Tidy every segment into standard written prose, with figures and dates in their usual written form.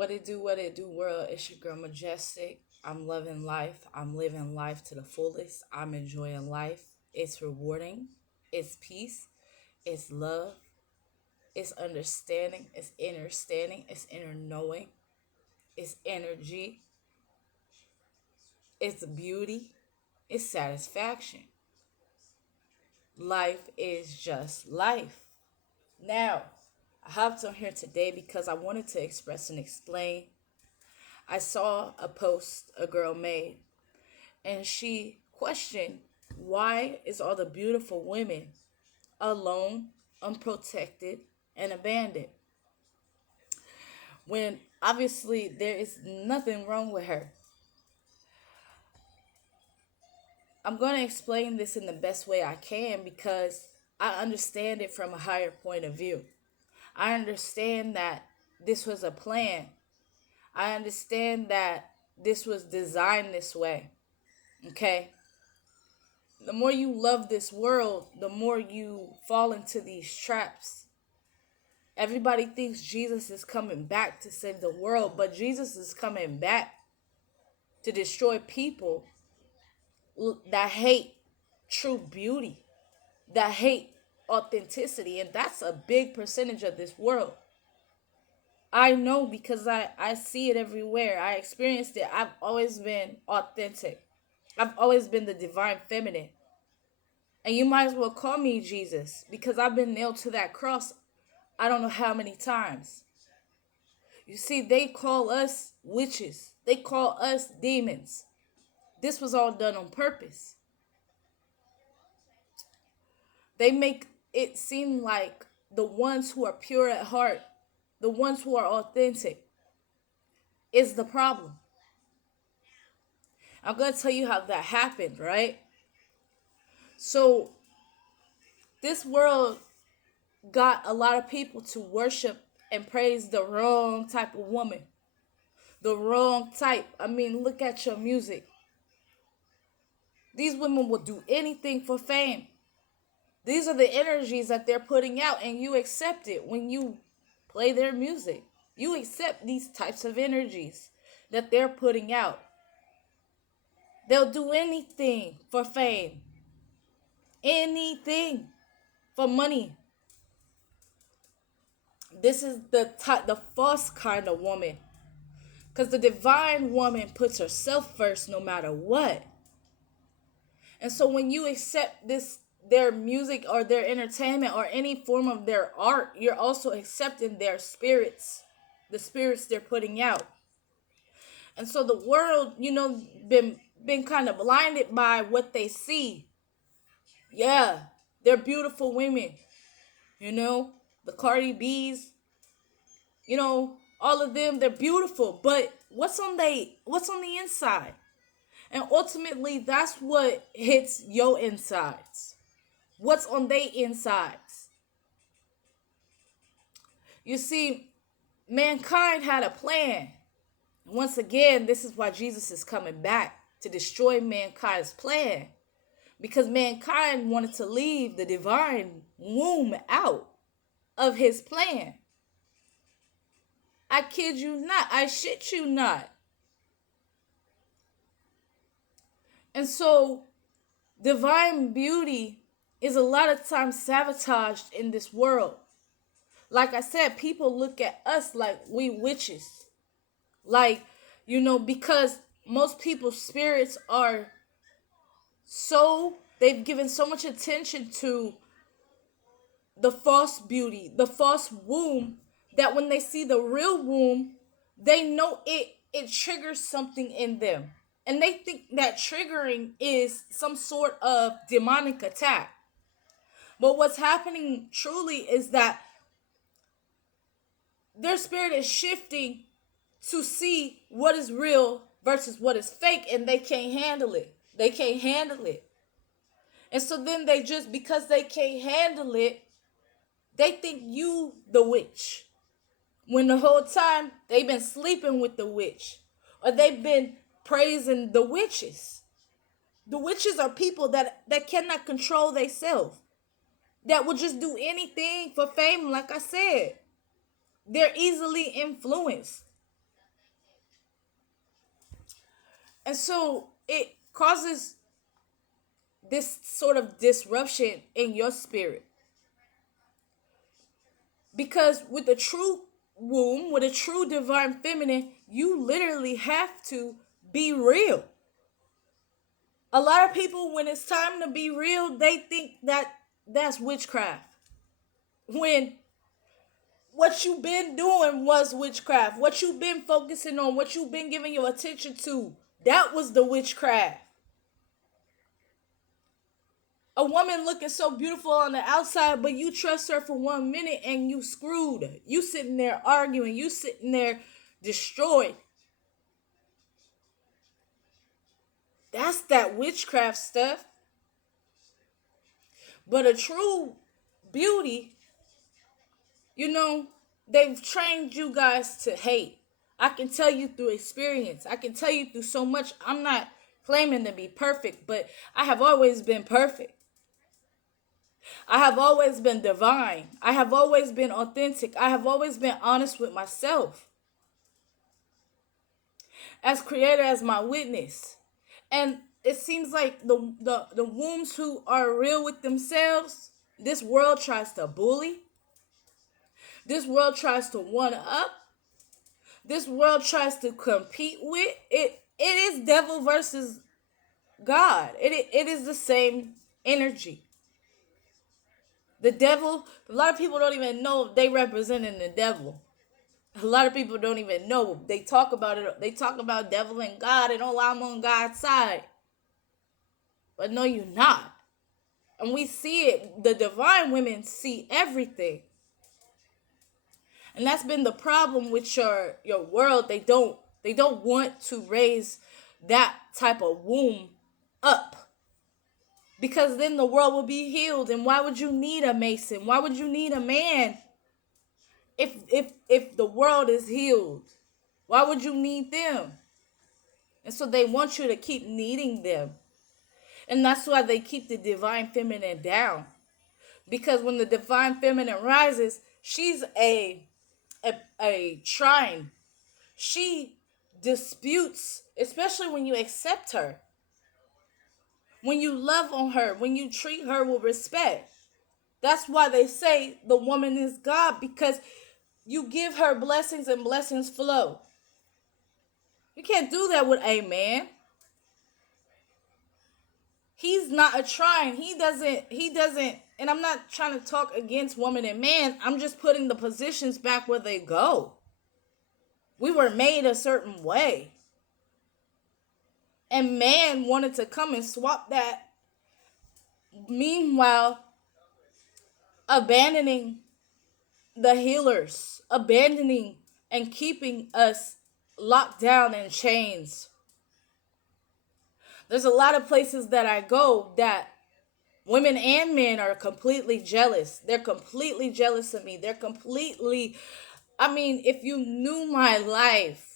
What it do, world? It's your girl Majestic. I'm loving life. I'm living life to the fullest. I'm enjoying life. It's rewarding. It's peace. It's love. It's understanding. It's inner standing. It's inner knowing. It's energy. It's beauty. It's satisfaction. Life is just life. Now, I hopped on here today because I wanted to express and explain. I saw a post a girl made, and she questioned, why is all the beautiful women alone, unprotected, and abandoned, when obviously there is nothing wrong with her? I'm going to explain this in the best way I can because I understand it from a higher point of view. I understand that this was a plan. I understand that this was designed this way. Okay? The more you love this world, the more you fall into these traps. Everybody thinks Jesus is coming back to save the world, but Jesus is coming back to destroy people that hate true beauty, that hate authenticity, and that's a big percentage of this world. I know because I see it everywhere. I experienced it. I've always been authentic. I've always been the divine feminine. And you might as well call me Jesus because I've been nailed to that cross I don't know how many times. You see, they call us witches. They call us demons. This was all done on purpose. They make it seem like the ones who are pure at heart, the ones who are authentic, is the problem. I'm going to tell you how that happened, right? So, this world got a lot of people to worship and praise the wrong type of woman. The wrong type. I mean, look at your music. These women will do anything for fame. These are the energies that they're putting out, and you accept it when you play their music. You accept these types of energies that they're putting out. They'll do anything for fame, anything for money. This is the false kind of woman, because the divine woman puts herself first no matter what. And so when you accept their music or their entertainment or any form of their art, you're also accepting their spirits, the spirits they're putting out. And so the world, been kind of blinded by what they see. Yeah, they're beautiful women. The Cardi B's, all of them, they're beautiful, but what's on the inside? And ultimately, that's what hits your insides. What's on their insides? You see, mankind had a plan. Once again, this is why Jesus is coming back, to destroy mankind's plan. Because mankind wanted to leave the divine womb out of his plan. I kid you not. I shit you not. And so, divine beauty is a lot of times sabotaged in this world. Like I said, people look at us like we witches. Like, because most people's spirits are they've given so much attention to the false beauty, the false womb, that when they see the real womb, they know it triggers something in them. And they think that triggering is some sort of demonic attack. But what's happening truly is that their spirit is shifting to see what is real versus what is fake, and they can't handle it. They can't handle it. And so then because they can't handle it, they think you the witch. When the whole time they've been sleeping with the witch, or they've been praising the witches. The witches are people that cannot control themselves, that will just do anything for fame. Like I said, they're easily influenced. And so it causes this sort of disruption in your spirit. Because with a true womb, with a true divine feminine, you literally have to be real. A lot of people, when it's time to be real, they think that that's witchcraft. When what you've been doing was witchcraft. What you've been focusing on, what you've been giving your attention to, that was the witchcraft. A woman looking so beautiful on the outside, but you trust her for 1 minute and you screwed her. You sitting there arguing, you sitting there destroyed. That's that witchcraft stuff. But a true beauty, you know, they've trained you guys to hate. I can tell you through experience. I can tell you through so much. I'm not claiming to be perfect, but I have always been perfect. I have always been divine. I have always been authentic. I have always been honest with myself. As creator, as my witness. And it seems like the wombs who are real with themselves, this world tries to bully. This world tries to one up. This world tries to compete with. It is devil versus God. It is the same energy. The devil, a lot of people don't even know they representing the devil. A lot of people don't even know. They talk about it. They talk about devil and God and, oh, I'm on God's side. But no, you're not. And we see it. The divine women see everything. And that's been the problem with your world. They don't want to raise that type of womb up. Because then the world will be healed. And why would you need a mason? Why would you need a man if the world is healed? Why would you need them? And so they want you to keep needing them. And that's why they keep the divine feminine down. Because when the divine feminine rises, she's a trine. She disputes, especially when you accept her. When you love on her, when you treat her with respect. That's why they say the woman is God, because you give her blessings and blessings flow. You can't do that with a man. He's not a trine. He doesn't, and I'm not trying to talk against woman and man. I'm just putting the positions back where they go. We were made a certain way. And man wanted to come and swap that. Meanwhile, abandoning the healers, abandoning and keeping us locked down in chains. There's a lot of places that I go that women and men are completely jealous. They're completely jealous of me. They're completely, if you knew my life,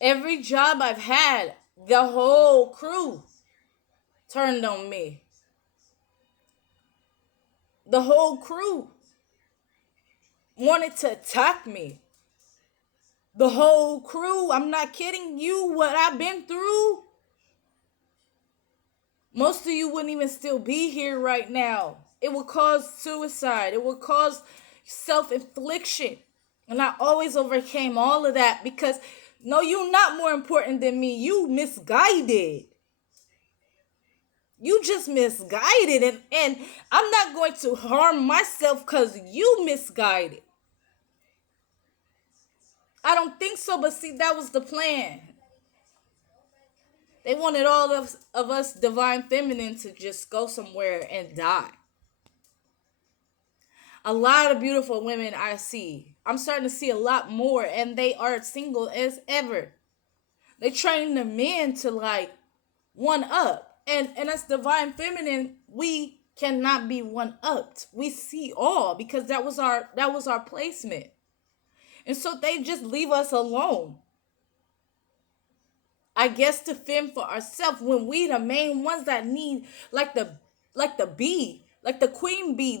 every job I've had, the whole crew turned on me. The whole crew wanted to attack me. The whole crew, I'm not kidding you, what I've been through. Most of you wouldn't even still be here right now. It would cause suicide. It would cause self-infliction. And I always overcame all of that because, no, you're not more important than me. You misguided. You just misguided. And I'm not going to harm myself because you misguided. I don't think so, but see, that was the plan. They wanted all of us divine feminine to just go somewhere and die. A lot of beautiful women I see. I'm starting to see a lot more, and they are single as ever. They train the men to one up. And as divine feminine, we cannot be one upped. We see all because that was our placement. And so they just leave us alone. I guess to fend for ourselves when we the main ones that need like the bee, like the queen bee.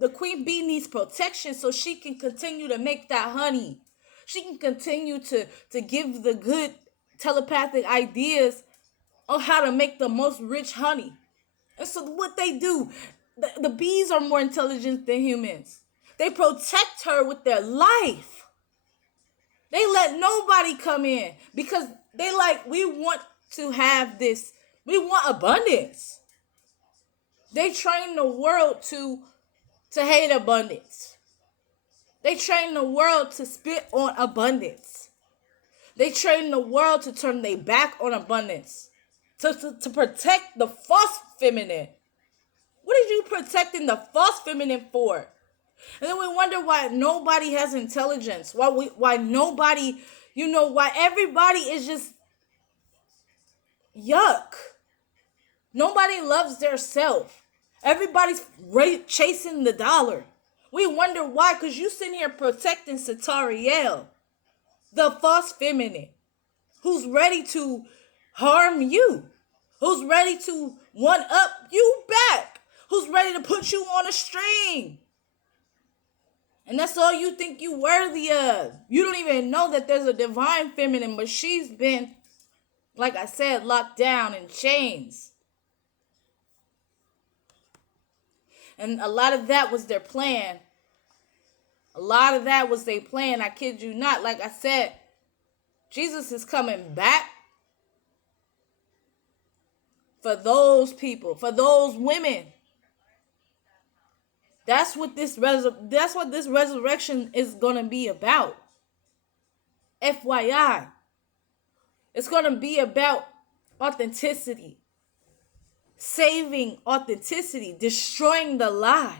The queen bee needs protection so she can continue to make that honey. She can continue to give the good telepathic ideas on how to make the most rich honey. And so what they do, the bees are more intelligent than humans. They protect her with their life. They let nobody come in because they like, we want to have this, we want abundance. They train the world to hate abundance. They train the world to spit on abundance. They train the world to turn their back on abundance. To protect the false feminine. What are you protecting the false feminine for? And then we wonder why nobody has intelligence. Why nobody, why everybody is just yuck. Nobody loves their self. Everybody's chasing the dollar. We wonder why, because you sitting here protecting Satariel, the false feminine, who's ready to harm you, who's ready to one up you back, who's ready to put you on a string. And that's all you think you worthy of. You don't even know that there's a divine feminine, but she's been, like I said, locked down in chains. And a lot of that was their plan. A lot of that was their plan. I kid you not. Like I said, Jesus is coming back for those people, for those women. That's what this resurrection is going to be about. FYI. It's going to be about authenticity. Saving authenticity, destroying the lies.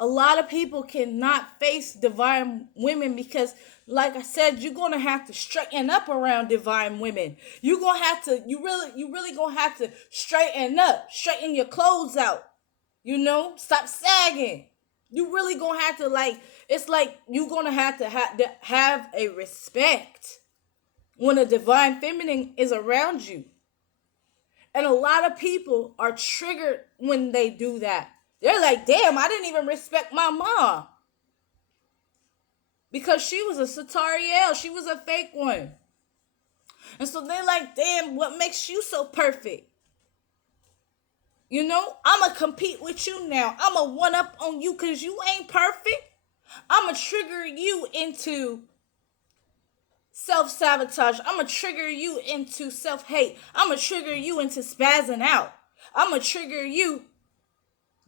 A lot of people cannot face divine women because, like I said, you're gonna have to straighten up around divine women. You really gonna have to straighten up, straighten your clothes out. Stop sagging. You really gonna have to it's like you're gonna have to have a respect when a divine feminine is around you. And a lot of people are triggered when they do that. They're like, damn, I didn't even respect my mom. Because she was a Satariel. She was a fake one. And so they're like, damn, what makes you so perfect? I'm going to compete with you now. I'm going to one up on you because you ain't perfect. I'm going to trigger you into self-sabotage. I'm going to trigger you into self-hate. I'm going to trigger you into spazzing out. I'm going to trigger you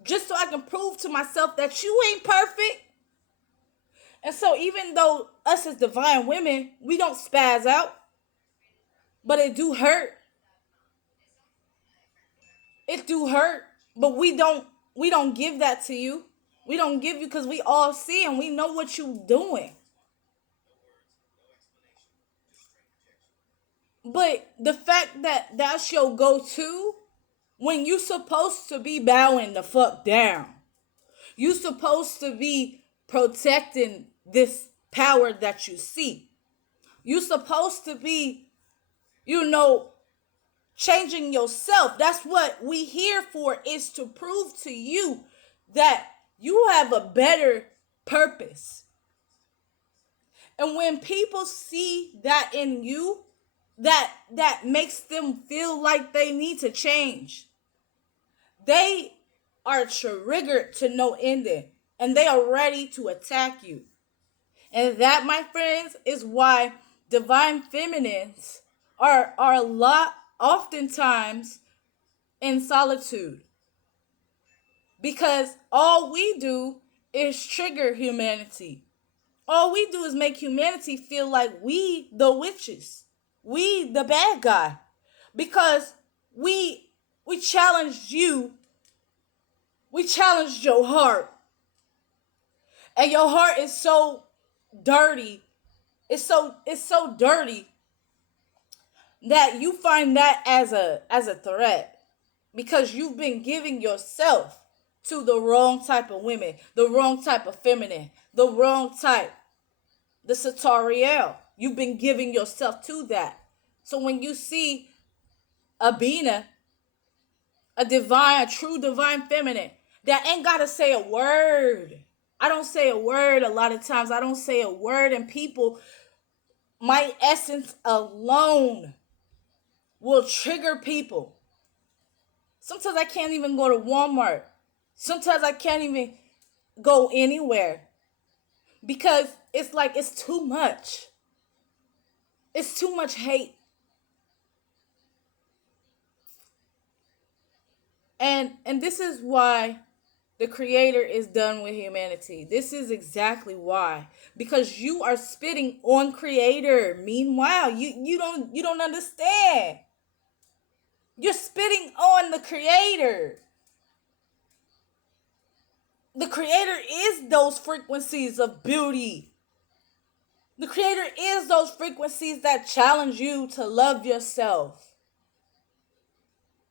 just so I can prove to myself that you ain't perfect. And so even though us as divine women, we don't spaz out, but it do hurt. It do hurt, but we don't give that to you. We don't give you because we all see and we know what you doing. But the fact that that's your go-to, when you supposed to be bowing the fuck down, you supposed to be protecting this power that you see. You supposed to be, changing yourself. That's what we here for, is to prove to you that you have a better purpose. And when people see that in you, that makes them feel like they need to change. They are triggered to no ending, and they are ready to attack you. And that, my friends, is why divine feminines are a lot, oftentimes, in solitude. Because all we do is trigger humanity. All we do is make humanity feel like we the witches. We the bad guy. Because we challenged you. We challenged your heart. And your heart is so dirty. It's so dirty that you find that as a threat. Because you've been giving yourself to the wrong type of women, the wrong type of feminine, the wrong type, the Satariel. You've been giving yourself to that. So when you see a Bina, a true divine feminine, that ain't gotta say a word. I don't say a word a lot of times. I don't say a word, and people My essence alone will trigger people. Sometimes I can't even go to Walmart. Sometimes I can't even go anywhere because it's like it's too much. It's too much hate. And this is why the creator is done with humanity. This is exactly why. Because you are spitting on creator. Meanwhile, you don't understand. You're spitting on the creator. The creator is those frequencies of beauty. The creator is those frequencies that challenge you to love yourself.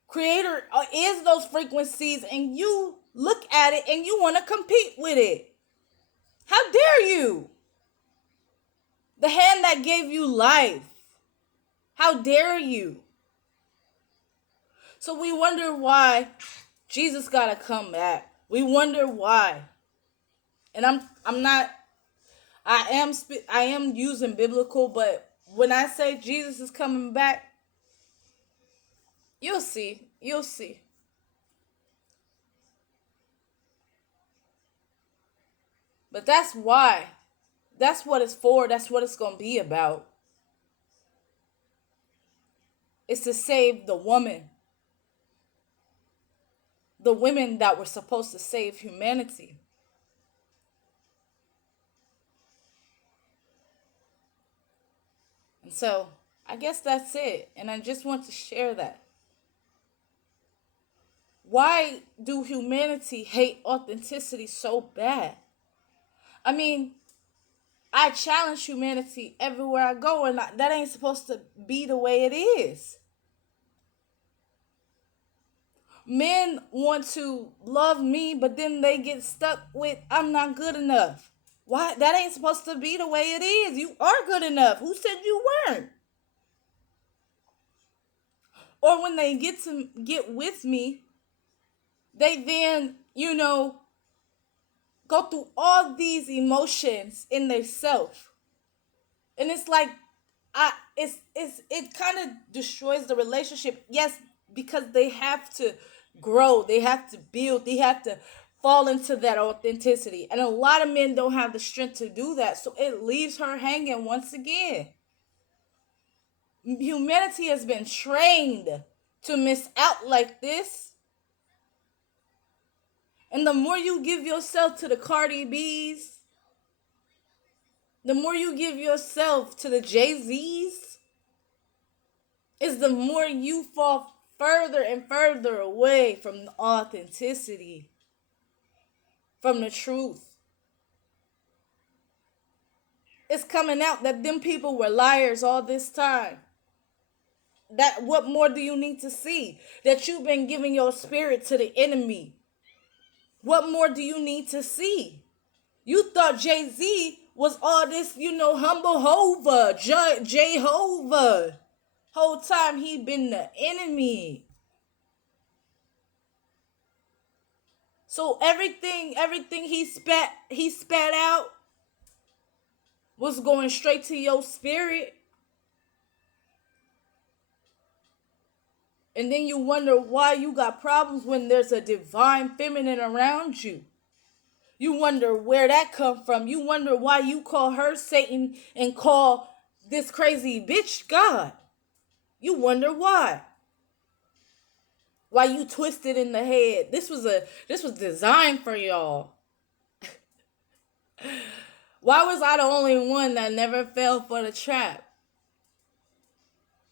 Creator is those frequencies and you look at it and you want to compete with it. How dare you? The hand that gave you life. How dare you? So we wonder why Jesus got to come back. We wonder why. And I'm not I am using biblical, but when I say Jesus is coming back, you'll see. You'll see. But that's why. That's what it's for. That's what it's going to be about. It's to save the woman. The women that were supposed to save humanity. And so, I guess that's it. And I just want to share that. Why do humanity hate authenticity so bad? I mean, I challenge humanity everywhere I go, and that ain't supposed to be the way it is. Men want to love me, but then they get stuck with, I'm not good enough. Why? That ain't supposed to be the way it is. You are good enough. Who said you weren't? Or when they get with me, they then, go through all these emotions in their self. And it's like it kind of destroys the relationship. Yes, because they have to grow, they have to build, they have to fall into that authenticity. And a lot of men don't have the strength to do that. So it leaves her hanging once again. Humanity has been trained to miss out like this. And the more you give yourself to the Cardi B's, the more you give yourself to the Jay-Z's, is the more you fall further and further away from the authenticity, from the truth. It's coming out that them people were liars all this time. That what more do you need to see? That you've been giving your spirit to the enemy. What more do you need to see? You thought Jay-Z was all this, humble Hova, Jehovah. Whole time he been the enemy. So everything he spat out was going straight to your spirit. And then you wonder why you got problems when there's a divine feminine around you. You wonder where that come from. You wonder why you call her Satan and call this crazy bitch God. You wonder why. Why you twisted in the head. This was designed for y'all. Why was I the only one that never fell for the trap?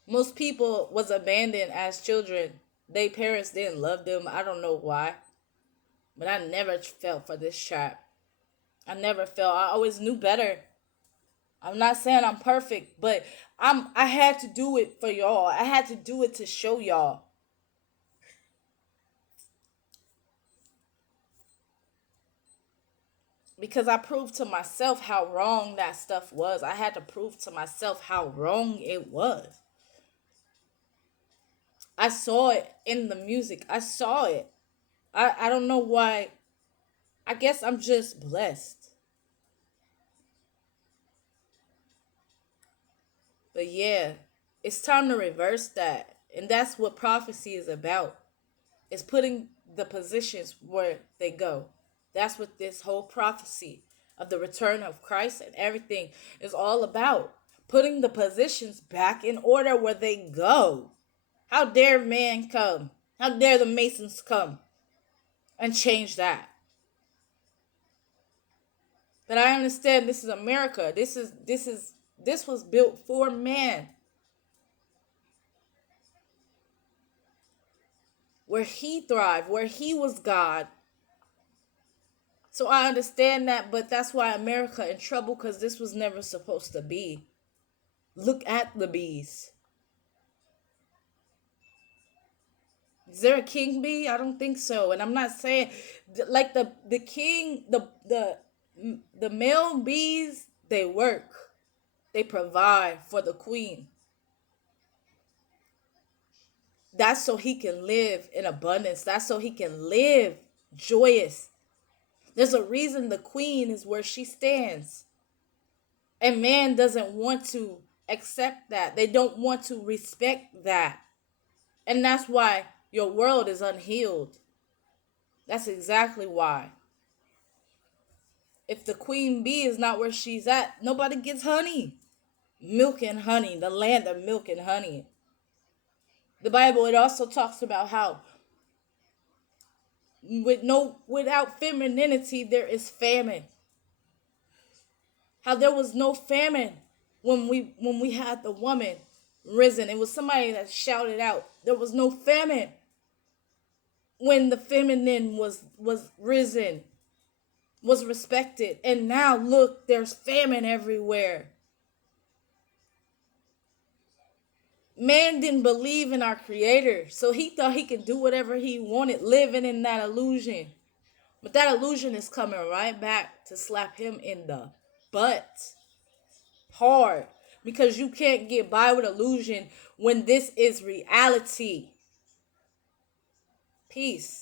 Most people was abandoned as children. Their parents didn't love them. I don't know why. But I never fell for this trap. I never fell. I always knew better. I'm not saying I'm perfect, but I had to do it for y'all. I had to do it to show y'all. Because I proved to myself how wrong that stuff was. I had to prove to myself how wrong it was. I saw it in the music. I saw it. I don't know why. I guess I'm just blessed. But yeah, it's time to reverse that. And that's what prophecy is about. It's putting the positions where they go. That's what this whole prophecy of the return of Christ and everything is all about. Putting the positions back in order where they go. How dare man come? How dare the Masons come and change that? But I understand this is America. This was built for man, where he thrived, where he was God. So I understand that, but that's why America in trouble, because this was never supposed to be. Look at the bees. Is there a king bee? I don't think so. And I'm not saying like the king the male bees, they work. They provide for the queen. That's so he can live in abundance. That's so he can live joyous. There's a reason the queen is where she stands. And man doesn't want to accept that. They don't want to respect that. And that's why your world is unhealed. That's exactly why. If the queen bee is not where she's at, nobody gets honey. Milk and honey, the land of milk and honey. The Bible, it also talks about how without femininity there is famine. How there was no famine when we had the woman risen. It was somebody that shouted out. There was no famine when the feminine was risen, was respected. And now look, there's famine everywhere. Man didn't believe in our creator, so he thought he could do whatever he wanted, living in that illusion. But that illusion is coming right back to slap him in the butt hard, because you can't get by with illusion when this is reality. Peace.